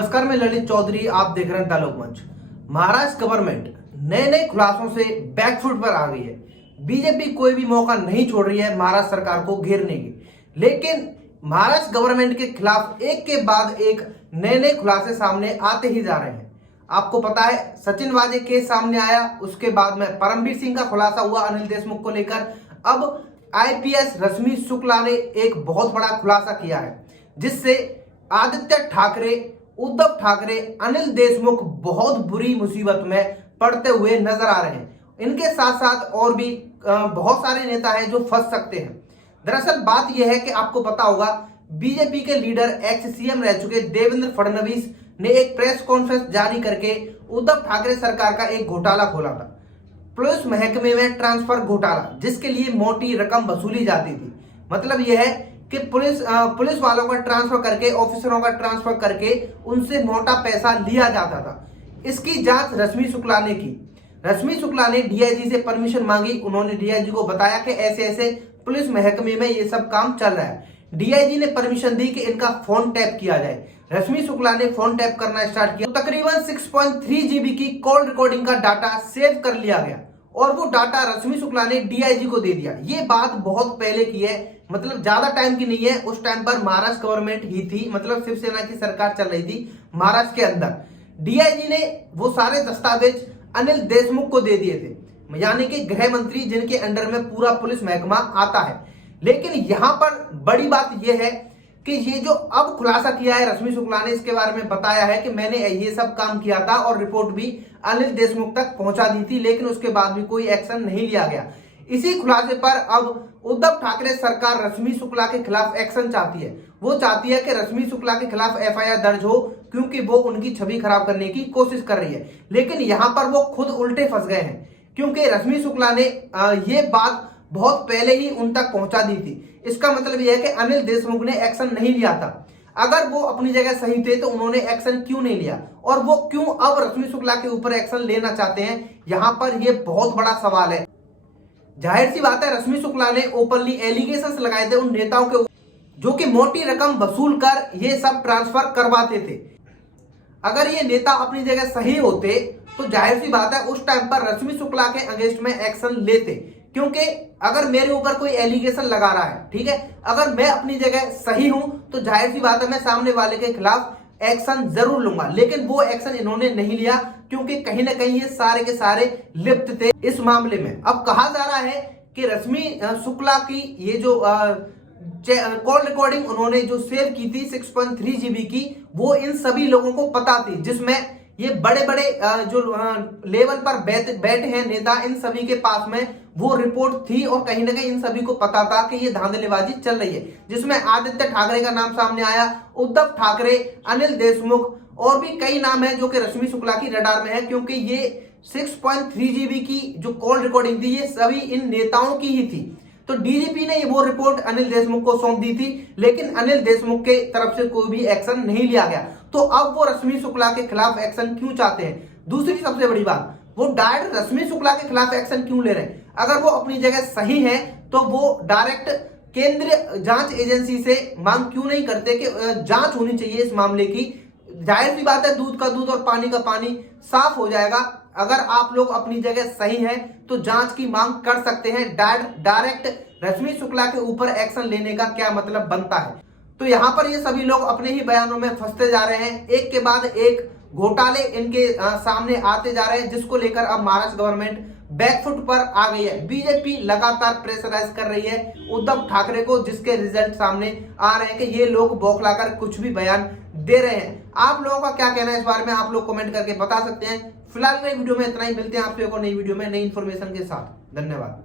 नमस्कार, मैं ललित चौधरी। आप देख रहे हैं द लोकमंच। महाराष्ट्र गवर्नमेंट नए नए खुलासों से बैकफुट पर आ गई है। बीजेपी कोई भी मौका नहीं छोड़ रही है महाराष्ट्र सरकार को घेरने की, लेकिन महाराष्ट्र गवर्नमेंट के खिलाफ एक के बाद एक नए नए खुलासे सामने आते ही जा रहे हैं। आपको पता है, सचिन वाजे केस सामने आया, उसके बाद में परमवीर सिंह का खुलासा हुआ अनिल देशमुख को लेकर। अब आईपीएस रश्मि शुक्ला ने एक बहुत बड़ा खुलासा किया है, जिससे आदित्य ठाकरे, उद्धव ठाकरे, अनिल देशमुख बहुत बुरी मुसीबत में पड़ते हुए नजर आ रहे हैं। इनके साथ साथ और भी बहुत सारे नेता हैं जो फंस सकते हैं। दरअसल बात यह है कि आपको पता होगा, बीजेपी के लीडर एक्स सीएम रह चुके देवेंद्र फडणवीस ने एक प्रेस कॉन्फ्रेंस जारी करके उद्धव ठाकरे सरकार का एक घोटाला खोला था, पुलिस महकमे में ट्रांसफर घोटाला, जिसके लिए मोटी रकम वसूली जाती थी। मतलब यह है कि पुलिस वालों का ट्रांसफर करके, ऑफिसरों का ट्रांसफर करके उनसे मोटा पैसा लिया जाता था। इसकी जांच रश्मि शुक्ला ने की। रश्मि शुक्ला ने डीआईजी से परमिशन मांगी। उन्होंने डीआईजी को बताया कि ऐसे ऐसे पुलिस महकमे में ये सब काम चल रहा है। डीआईजी ने परमिशन दी कि इनका फोन टैप किया जाए। रश्मि शुक्ला ने फोन टैप करना स्टार्ट किया तो तकरीबन 6.3 जीबी की कॉल रिकॉर्डिंग का डाटा सेव कर लिया गया और वो डाटा रश्मि शुक्ला ने डीआईजी को दे दिया। ये बात बहुत पहले की है, मतलब ज्यादा टाइम की नहीं है। उस टाइम पर महाराष्ट्र गवर्नमेंट ही थी, मतलब शिवसेना की सरकार चल रही थी महाराष्ट्र के अंदर। डीआईजी ने वो सारे दस्तावेज अनिल देशमुख को दे दिए थे, यानी कि गृह मंत्री जिनके अंडर में पूरा पुलिस महकमा आता है। लेकिन यहां पर बड़ी बात यह है कि ये जो अब खुलासा किया है रश्मि शुक्ला ने, इसके बारे में बताया है कि मैंने ये सब काम किया था और रिपोर्ट भी अनिल देशमुख तक पहुंचा दी थी, लेकिन उसके बाद भी कोई एक्शन नहीं लिया गया। इसी खुलासे पर अब उद्धव ठाकरे सरकार रश्मि शुक्ला के खिलाफ एक्शन चाहती है। वो चाहती है कि रश्मि शुक्ला के खिलाफ एफआईआर दर्ज हो, क्योंकि वो उनकी छवि खराब करने की कोशिश कर रही है। लेकिन यहां पर वो खुद उल्टे फंस गए हैं, क्योंकि रश्मि शुक्ला ने ये बात बहुत पहले ही उन तक पहुंचा दी थी। इसका मतलब यह है कि अनिल देशमुख ने एक्शन नहीं लिया था। अगर वो अपनी जगह सही थे तो उन्होंने एक्शन क्यों नहीं लिया, और वो क्यों अब रश्मि शुक्ला के ऊपर एक्शन लेना चाहते हैं, यहां पर यह बहुत बड़ा सवाल है। जाहिर सी बात है, रश्मि शुक्ला ने ओपनली एलिगेशंस लगाए थे उन नेताओं के जो कि मोटी रकम वसूल कर ये सब ट्रांसफर करवाते थे। अगर ये नेता अपनी जगह सही होते तो जाहिर सी बात है उस टाइम पर रश्मि शुक्ला के अगेंस्ट में एक्शन लेते, क्योंकि अगर मेरे ऊपर कोई एलिगेशन लगा रहा है, ठीक है, अगर मैं अपनी जगह सही हूं तो जाहिर सी बात है मैं सामने वाले के खिलाफ एक्शन जरूर लूंगा। लेकिन वो एक्शन इन्होंने नहीं लिया, क्योंकि कहीं ना कहीं ये सारे के सारे लिप्त थे इस मामले में। अब कहा जा रहा है कि रश्मि शुक्ला की ये जो कॉल रिकॉर्डिंग उन्होंने जो सेव की थी 6.3 जीबी की, वो इन सभी लोगों को पता थी, जिसमें ये बड़े बड़े जो लेवल पर बैठे हैं नेता, इन सभी के पास में वो रिपोर्ट थी और कहीं ना कहीं इन सभी को पता था कि ये धांधलीबाजी चल रही है, जिसमें आदित्य ठाकरे का नाम सामने आया, उद्धव ठाकरे, अनिल देशमुख और भी कई नाम है जो कि रश्मि शुक्ला की रडार में है, क्योंकि ये 6.3 जीबी की जो कॉल रिकॉर्डिंग थी ये सभी इन नेताओं की ही थी। तो डीजीपी ने वो रिपोर्ट अनिल देशमुख को सौंप दी थी, लेकिन अनिल देशमुख के तरफ से कोई भी एक्शन नहीं लिया गया। तो अब वो रश्मि शुक्ला के खिलाफ एक्शन क्यों चाहते हैं? दूसरी सबसे बड़ी बात, वो डायरेक्ट रश्मि शुक्ला के खिलाफ एक्शन क्यों ले रहे हैं? अगर वो अपनी जगह सही है तो वो डायरेक्ट केंद्रीय जांच एजेंसी से मांग क्यों नहीं करते कि जांच होनी चाहिए इस मामले की? जाहिर सी बात है, दूध का दूध और पानी का पानी साफ हो जाएगा। अगर आप लोग अपनी जगह सही हैं तो जांच की मांग कर सकते हैं। डायरेक्ट रश्मि शुक्ला के ऊपर एक्शन लेने का क्या मतलब बनता है? तो यहाँ पर ये सभी लोग अपने ही बयानों में फंसते जा रहे हैं। एक के बाद एक घोटाले इनके सामने आते जा रहे हैं, जिसको लेकर अब महाराष्ट्र गवर्नमेंट बैकफुट पर आ गई है। बीजेपी लगातार प्रेशराइज कर रही है उद्धव ठाकरे को, जिसके रिजल्ट सामने आ रहे हैं कि ये लोग बौखलाकर कुछ भी बयान दे रहे हैं। आप लोगों का क्या कहना है इस बारे में? आप लोग कमेंट करके बता सकते हैं। फिलहाल नई वीडियो में इतना ही, मिलते हैं आपसे एक और नई वीडियो में नई इंफॉर्मेशन के साथ। धन्यवाद।